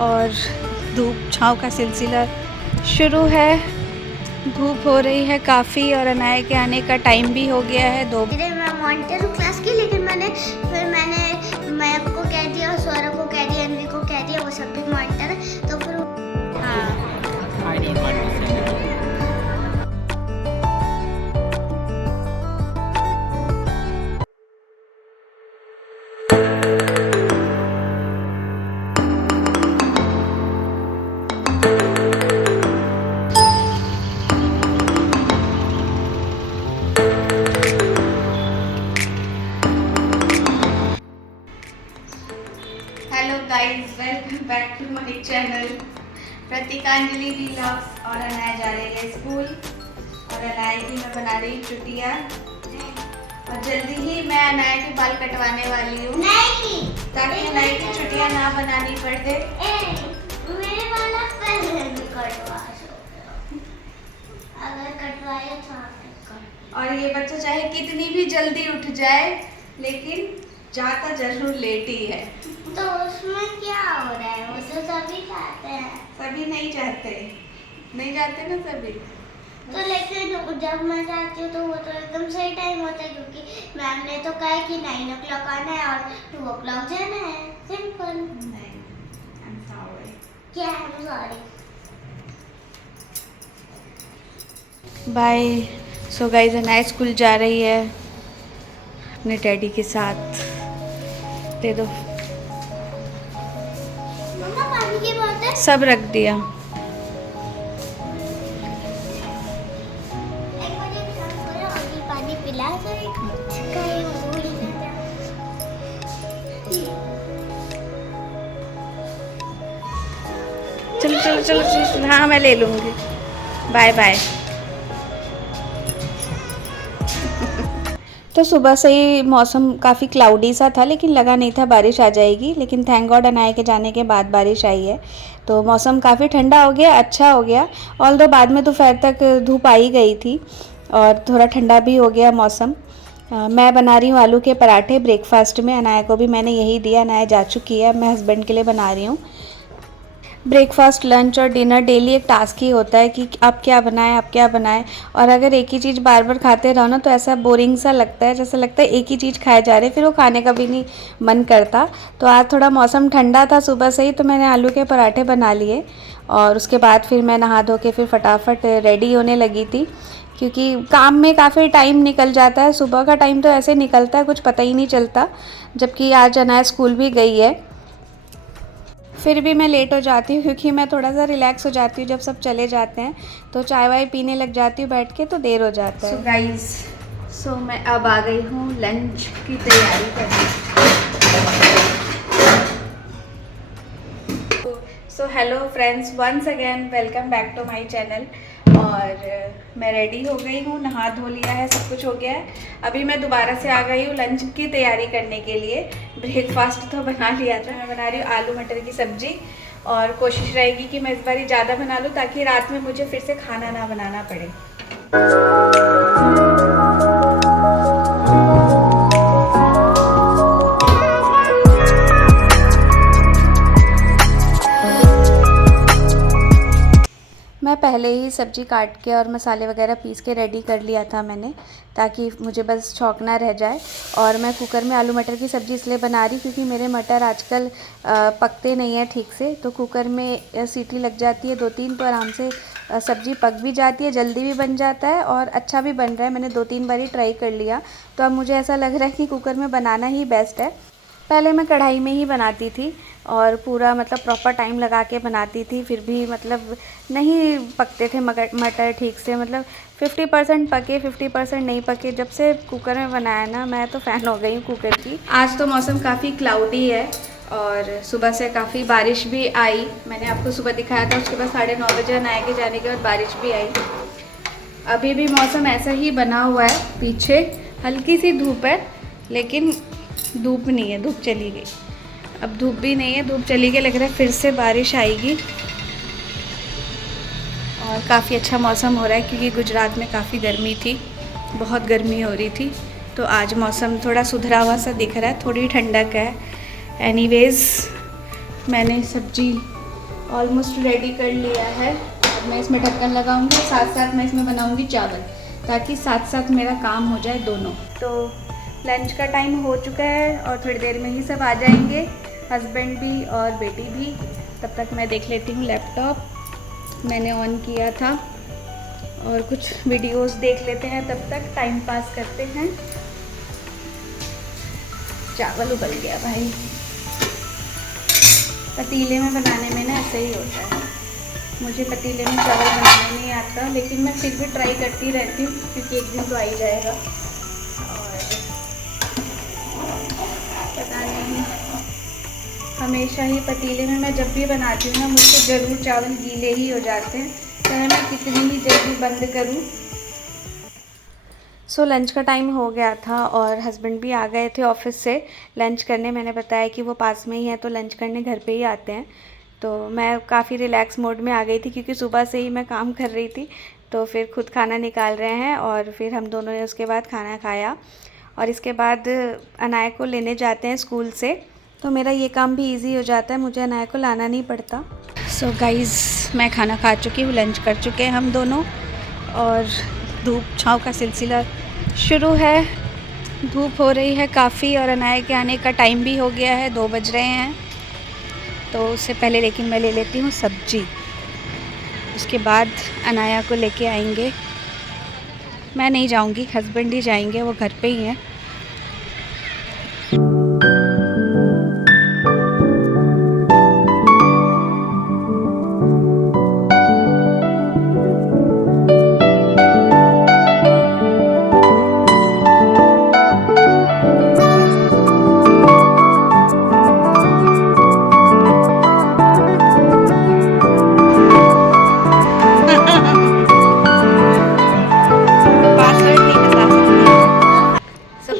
और धूप छाँव का सिलसिला शुरू है। धूप हो रही है काफ़ी और अनाया के आने का टाइम भी हो गया है 2। मैं मॉनिटर हूँ क्लास की, लेकिन मैंने मैम को कह दिया, सौरभ को कह दिया, अनवी को कह दिया, वो सब भी मॉनिटर है। तो फिर hello guys, welcome back to my channel. Pratikanjali दी लव्स और अनाया जा रही है स्कूल और अनाया की मैं बना रही चुटिया और जल्दी ही मैं अनाया के बाल कटवाने वाली हूँ ताकि अनाया की चुटिया ना बनानी पड़े। मेरे बाल पहले कटवा अगर कटवाए तो। और ये बच्चा चाहे कितनी भी जल्दी उठ जाए लेकिन जाता जरूर लेट ही है। तो उसमें क्या हो रहा है? वो तो सभी चाहते हैं। सभी नहीं चाहते ना सभी। तो लेकिन जब मैं जाती हूँ तो वो तो एकदम सही टाइम होता है, क्योंकि मैम ने तो कहा है कि 9 o'clock आना है और 2 o'clock जाना है। सिंपल। नहीं, I'm sorry. क्या I'm sorry? Bye. So guys, Anaya school जा रही है अपने डैडी के साथ। दे दो। मम्मा पानी की बोतल सब रख दिया। एक मुझे काम करो और ये पानी पिला दो। एक कहीं भूल ना चलो चलो चलो चलो, हाँ मैं ले लूँगी। Bye bye. तो सुबह से ही मौसम काफ़ी क्लाउडी सा था, लेकिन लगा नहीं था बारिश आ जाएगी, लेकिन थैंक गॉड अनाया के जाने के बाद बारिश आई है। तो मौसम काफ़ी ठंडा हो गया, अच्छा हो गया। ऑल्दो बाद में दोपहर तक धूप आई गई थी और थोड़ा ठंडा भी हो गया मौसम। मैं बना रही हूँ आलू के पराठे ब्रेकफास्ट में। अनाया को भी मैंने यही दिया, अनाया जा चुकी है, मैं हस्बैंड के लिए बना रही हूँ। ब्रेकफास्ट, लंच और डिनर डेली एक टास्क ही होता है कि आप क्या बनाएं। और अगर एक ही चीज़ बार बार खाते रहो ना तो ऐसा बोरिंग सा लगता है, जैसा लगता है एक ही चीज़ खाए जा रहे, फिर वो खाने का भी नहीं मन करता। तो आज थोड़ा मौसम ठंडा था सुबह से ही, तो मैंने आलू के पराठे बना लिए और उसके बाद फिर मैं नहा धो के फिर फटाफट रेडी होने लगी थी, क्योंकि काम में काफ़ी टाइम निकल जाता है। सुबह का टाइम तो ऐसे निकलता है कुछ पता ही नहीं चलता, जबकि आज अनाया स्कूल भी गई है। फिर भी मैं लेट हो जाती हूँ क्योंकि मैं थोड़ा सा रिलैक्स हो जाती हूँ जब सब चले जाते हैं, तो चाय वाय पीने लग जाती हूँ बैठ के, तो देर हो जाता है। सो गाइस, मैं अब आ गई हूँ लंच की तैयारी करने। So hello friends, once again welcome back to my channel. और मैं रेडी हो गई हूँ, नहा धो लिया है, सब कुछ हो गया है। अभी मैं दोबारा से आ गई हूँ लंच की तैयारी करने के लिए। ब्रेकफास्ट तो बना लिया था, मैं बना रही हूँ आलू मटर की सब्ज़ी और कोशिश रहेगी कि मैं इस बार ज़्यादा बना लूँ ताकि रात में मुझे फिर से खाना ना बनाना पड़े। मैं पहले ही सब्ज़ी काट के और मसाले वगैरह पीस के रेडी कर लिया था मैंने, ताकि मुझे बस छौंकना रह जाए। और मैं कुकर में आलू मटर की सब्ज़ी इसलिए बना रही क्योंकि मेरे मटर आजकल पकते नहीं हैं ठीक से, तो कुकर में सीटी लग जाती है 2-3 तो आराम से सब्ज़ी पक भी जाती है, जल्दी भी बन जाता है और अच्छा भी बन रहा है। मैंने 2-3 बार ही ट्राई कर लिया, तो अब मुझे ऐसा लग रहा है कि कुकर में बनाना ही बेस्ट है। पहले मैं कढ़ाई में ही बनाती थी और पूरा मतलब प्रॉपर टाइम लगा के बनाती थी, फिर भी मतलब नहीं पकते थे मटर ठीक से, मतलब 50% पके 50% नहीं पके। जब से कुकर में बनाया ना, मैं तो फ़ैन हो गई हूँ कुकर की। आज तो मौसम काफ़ी क्लाउडी है और सुबह से काफ़ी बारिश भी आई। मैंने आपको सुबह दिखाया था, उसके बाद 9:30 बजे अनाया के जाने के बाद बारिश भी आई। अभी भी मौसम ऐसा ही बना हुआ है, पीछे हल्की सी धूप है, लेकिन धूप नहीं है, धूप चली गई। अब धूप भी नहीं है, धूप चली गई, लग रहा है फिर से बारिश आएगी। और काफ़ी अच्छा मौसम हो रहा है क्योंकि गुजरात में काफ़ी गर्मी थी, बहुत गर्मी हो रही थी, तो आज मौसम थोड़ा सुधरा हुआ सा दिख रहा है, थोड़ी ठंडक है। एनीवेज़ मैंने सब्जी ऑलमोस्ट रेडी कर लिया है। अब मैं इसमें ढक्कन लगाऊंगी, साथ साथ मैं इसमें बनाऊंगी चावल, ताकि साथ साथ मेरा काम हो जाए दोनों। तो लंच का टाइम हो चुका है और थोड़ी देर में ही सब आ जाएंगे, हस्बैंड भी और बेटी भी। तब तक मैं देख लेती हूँ लैपटॉप मैंने ऑन किया था, और कुछ वीडियोस देख लेते हैं, तब तक टाइम पास करते हैं। चावल उबल गया भाई। पतीले में बनाने में ना ऐसा ही होता है, मुझे पतीले में चावल बनाना नहीं आता, लेकिन मैं फिर भी ट्राई करती रहती हूँ, क्योंकि एक दिन तो आ ही जाएगा। और पता नहीं, हमेशा ही पतीले में मैं जब भी बनाती हूँ ना, मुझसे ज़रूर चावल गीले ही हो जाते हैं, चाहे मैं कितनी ही जल्दी बंद करूँ। सो लंच का टाइम हो गया था और हस्बैंड भी आ गए थे ऑफिस से लंच करने। मैंने बताया कि वो पास में ही है, तो लंच करने घर पे ही आते हैं। तो मैं काफ़ी रिलैक्स मोड में आ गई थी, क्योंकि सुबह से ही मैं काम कर रही थी। तो फिर खुद खाना निकाल रहे हैं, और फिर हम दोनों ने उसके बाद खाना खाया, और इसके बाद अनाया को लेने जाते हैं स्कूल से। तो मेरा ये काम भी ईजी हो जाता है, मुझे अनाया को लाना नहीं पड़ता। सो गाइज़, मैं खाना खा चुकी हूँ, लंच कर चुके हैं हम दोनों, और धूप छाँव का सिलसिला शुरू है। धूप हो रही है काफ़ी, और अनाया के आने का टाइम भी हो गया है, 2 बज रहे हैं। तो उससे पहले लेकिन मैं ले लेती हूँ सब्जी, उसके बाद अनाया को लेके आएंगे। मैं नहीं जाऊँगी, हस्बैंड ही जाएंगे, वो घर पे ही हैं।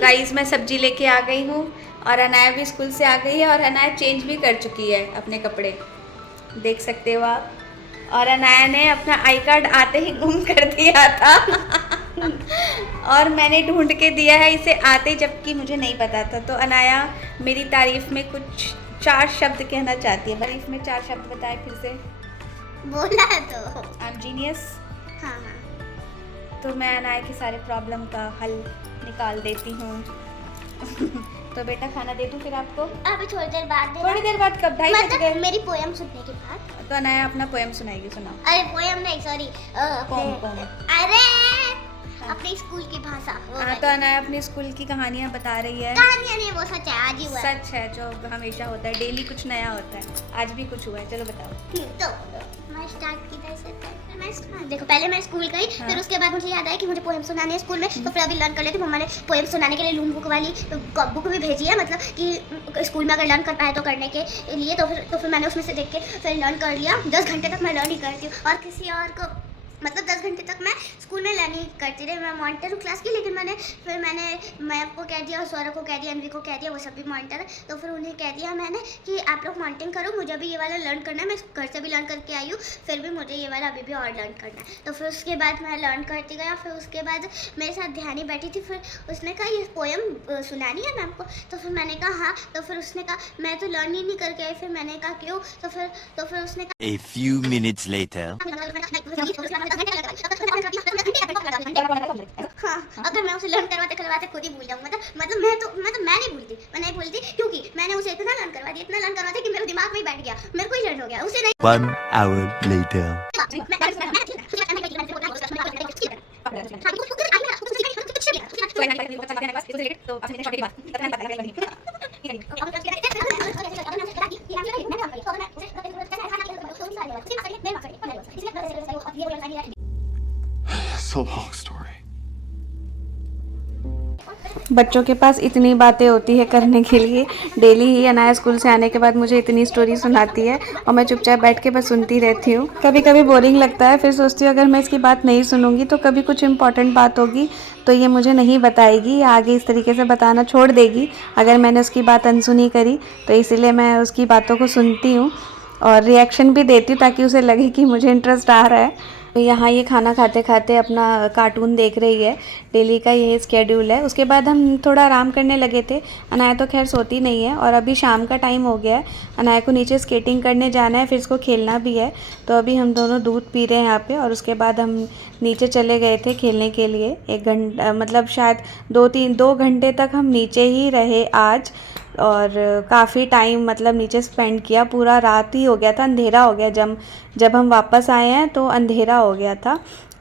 गाइस, मैं सब्जी लेके आ गई हूँ, और अनाया भी स्कूल से आ गई है, और अनाया चेंज भी कर चुकी है अपने कपड़े, देख सकते हो आप। और अनाया ने अपना आई कार्ड आते ही गुम कर दिया था और मैंने ढूंढ के दिया है इसे आते, जबकि मुझे नहीं पता था। तो अनाया मेरी तारीफ में कुछ 4 शब्द कहना चाहती है। तारीफ में 4 शब्द बताए फिर से। बोला तो आई एम जीनियस। हाँ। तो मैं अनाया के सारे प्रॉब्लम का हल निकाल देती हूँ। तो बेटा खाना दे दूँ फिर आपको? अभी थोड़ी देर बाद देना। थोड़ी देर बाद कब? 2:30 बज गए। मेरी पोयम सुनने के बाद। तो अनाया अपना पोयम सुनाएगी, सुनाओ। अरे पोयम नहीं, सॉरी, पोम। अरे अपनी स्कूल की भाषा। हाँ, तो अनाया अपनी स्कूल की कहानियाँ बता रही है। कहानियाँ नहीं, वो सच है, आज ही हुआ है। सच है, जो हमेशा होता है, डेली कुछ नया होता है। आज भी कुछ हुआ है, चलो बताओ। तो मैं स्टार्ट की था इससे देखो, पहले मैं स्कूल गई, हाँ। फिर उसके बाद मुझे याद आया कि मुझे पोएम सुनाने है स्कूल में, तो फिर अभी लर्न कर लेती हूँ। मम्मा ने पोएम सुनाने के लिए लूम बुक वाली बुक भी भेजी है, मतलब कि स्कूल में अगर लर्न कर पाए तो करने के लिए। तो फिर मैंने उसमें से देख के फिर लर्न कर लिया। 10 घंटे तक मैं लर्न ही करती हूँ, और किसी और को मतलब 10 घंटे तक मैं स्कूल में लर्निंग करती रही। मैं मॉनिटर हूँ क्लास की, लेकिन मैंने मैम को कह दिया, और सौरभ को कह दिया, अनवी को कह दिया, वो सब भी मॉनिटर है। तो फिर उन्हें कह दिया मैंने कि आप लोग मॉनिटरिंग करो, मुझे भी ये वाला लर्न करना है। मैं घर से भी लर्न करके आई हूँ, फिर भी मुझे ये वाला अभी भी और लर्न करना है। तो फिर उसके बाद मैं लर्न करती गया। फिर उसके बाद मेरे साथ ध्यानी बैठी थी, फिर उसने कहा ये पोएम सुनानी है मैम को। तो फिर मैंने कहा हाँ। तो फिर उसने कहा मैं तो लर्न ही नहीं करके आई। फिर मैंने कहा क्यों? तो फिर उसने कहा A few minutes later. हाँ, अगर मैं उसे लर्न करवाते खुद ही भूल जाऊँ। मतलब मैं नहीं भूलती, क्योंकि मैंने उसे इतना लर्न करवा दिया कि मेरे दिमाग में ही बैठ गया, मेरे को ही लर्न हो गया, उसे नहीं। 1 hour later. It's a long story. बच्चों के पास इतनी बातें होती है करने के लिए। डेली ही अनाया स्कूल से आने के बाद मुझे इतनी स्टोरी सुनाती है, और मैं चुपचाप बैठ के बस सुनती रहती हूँ। कभी कभी बोरिंग लगता है, फिर सोचती हूँ अगर मैं इसकी बात नहीं सुनूंगी तो कभी कुछ इम्पॉर्टेंट बात होगी तो ये मुझे नहीं बताएगी, या आगे इस तरीके से बताना छोड़ देगी अगर मैंने उसकी बात अनसुनी करी। तो इसीलिए मैं उसकी बातों को सुनती हूँ और रिएक्शन भी देती हूँ, ताकि उसे लगे कि मुझे इंटरेस्ट आ रहा है। तो यहाँ ये खाना खाते खाते अपना कार्टून देख रही है। डेली का यही स्केड्यूल है। उसके बाद हम थोड़ा आराम करने लगे थे। अनाया तो खैर सोती नहीं है और अभी शाम का टाइम हो गया है। अनाया को नीचे स्केटिंग करने जाना है, फिर इसको खेलना भी है। तो अभी हम दोनों दूध पी रहे हैं यहाँ पे और उसके बाद हम नीचे चले गए थे खेलने के लिए। 1 घंटा मतलब शायद 2 घंटे तक हम नीचे ही रहे आज और काफ़ी टाइम मतलब नीचे स्पेंड किया। पूरा रात ही हो गया था, अंधेरा हो गया। जब हम वापस आए हैं तो अंधेरा हो गया था,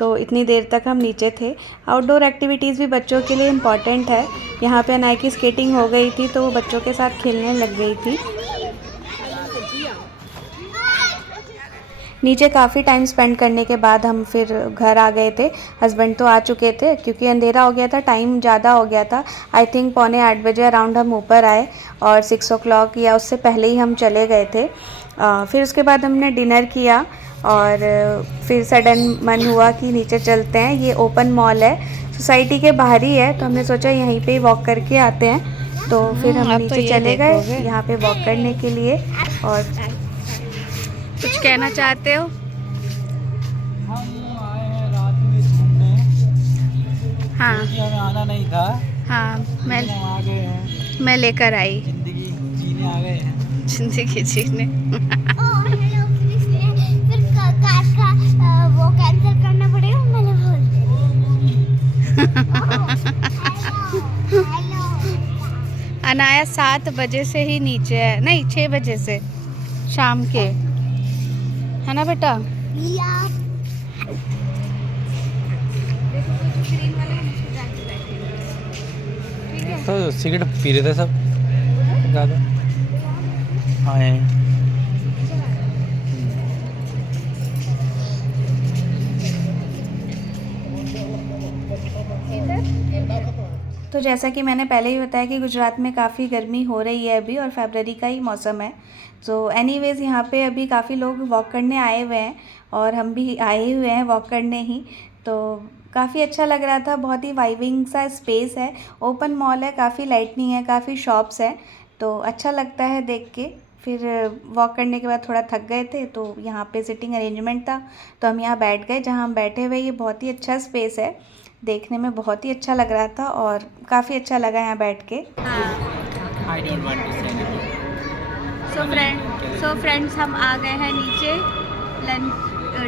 तो इतनी देर तक हम नीचे थे। आउटडोर एक्टिविटीज़ भी बच्चों के लिए इम्पॉर्टेंट है। यहाँ पे अनाया की स्केटिंग हो गई थी तो वो बच्चों के साथ खेलने लग गई थी। नीचे काफ़ी टाइम स्पेंड करने के बाद हम फिर घर आ गए थे। हस्बैंड तो आ चुके थे क्योंकि अंधेरा हो गया था, टाइम ज़्यादा हो गया था। आई थिंक 7:45 बजे अराउंड हम ऊपर आए और 6 o'clock या उससे पहले ही हम चले गए थे। फिर उसके बाद हमने डिनर किया और फिर सडन मन हुआ कि नीचे चलते हैं। ये ओपन मॉल है, सोसाइटी के बाहर ही है, तो हमने सोचा यहीं पे ही वॉक करके आते हैं। तो फिर हम नीचे चले गए यहाँ पे वॉक करने के लिए। और कुछ कहना चाहते हो? हम आए हैं रात में घूमने। हाँ हमें आना नहीं था, हाँ, हम आ गए हैं। मैं लेकर आई जिंदगी जीने आ गए हैं। जिंदगी जीने। ओह हेलो प्लीज, फिर कार का वो कैंसिल करना पड़ेगा, मैंने बोल हेलो। अनाया 7 बजे से ही नीचे है, नहीं 6 बजे से शाम के, है ना बेटा? या तो सिगरेट पी रहे थे सब ज़्यादा। आए हैं। तो जैसा कि मैंने पहले ही बताया कि गुजरात में काफ़ी गर्मी हो रही है अभी और फरवरी का ही मौसम है। तो एनीवेज़ यहाँ पे अभी काफ़ी लोग वॉक करने आए हुए हैं और हम भी आए हुए हैं वॉक करने ही। तो काफ़ी अच्छा लग रहा था, बहुत ही वाइबिंग सा स्पेस है, ओपन मॉल है, काफ़ी लाइटनिंग है, काफ़ी शॉप्स हैं, तो अच्छा लगता है देख के। फिर वॉक करने के बाद थोड़ा थक गए थे तो यहाँ पे सिटिंग अरेंजमेंट था तो हम यहाँ बैठ गए। जहाँ हम बैठे हुए ये बहुत ही अच्छा स्पेस है, देखने में बहुत ही अच्छा लग रहा था और काफ़ी अच्छा लगा यहाँ बैठ के। I don't want to say anything. So friends हम आ गए हैं नीचे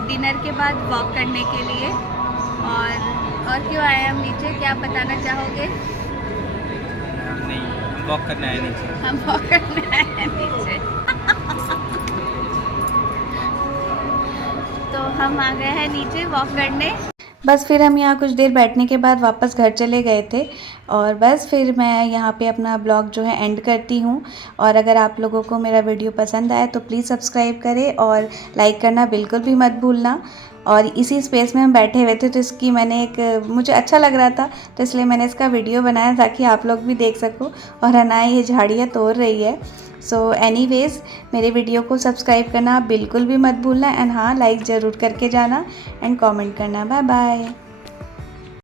डिनर के बाद वॉक करने के लिए। और क्यों आए हम नीचे, क्या बताना चाहोगे? नहीं, हम वॉक करने आए नीचे। हम वॉक करने आए हैं नीचे। तो हम आ गए हैं नीचे वॉक करने। बस फिर हम यहाँ कुछ देर बैठने के बाद वापस घर चले गए थे और बस फिर मैं यहाँ पे अपना ब्लॉग जो है एंड करती हूँ। और अगर आप लोगों को मेरा वीडियो पसंद आए तो प्लीज़ सब्सक्राइब करें और लाइक करना बिल्कुल भी मत भूलना। और इसी स्पेस में हम बैठे हुए थे तो इसकी मैंने मुझे अच्छा लग रहा था तो इसलिए मैंने इसका वीडियो बनाया ताकि आप लोग भी देख सको। और अनाया ये झाड़ियाँ तोड़ रही है। सो एनीवेज़ मेरे वीडियो को सब्सक्राइब करना बिल्कुल भी मत भूलना एंड हाँ लाइक ज़रूर करके जाना एंड कमेंट करना। Bye bye.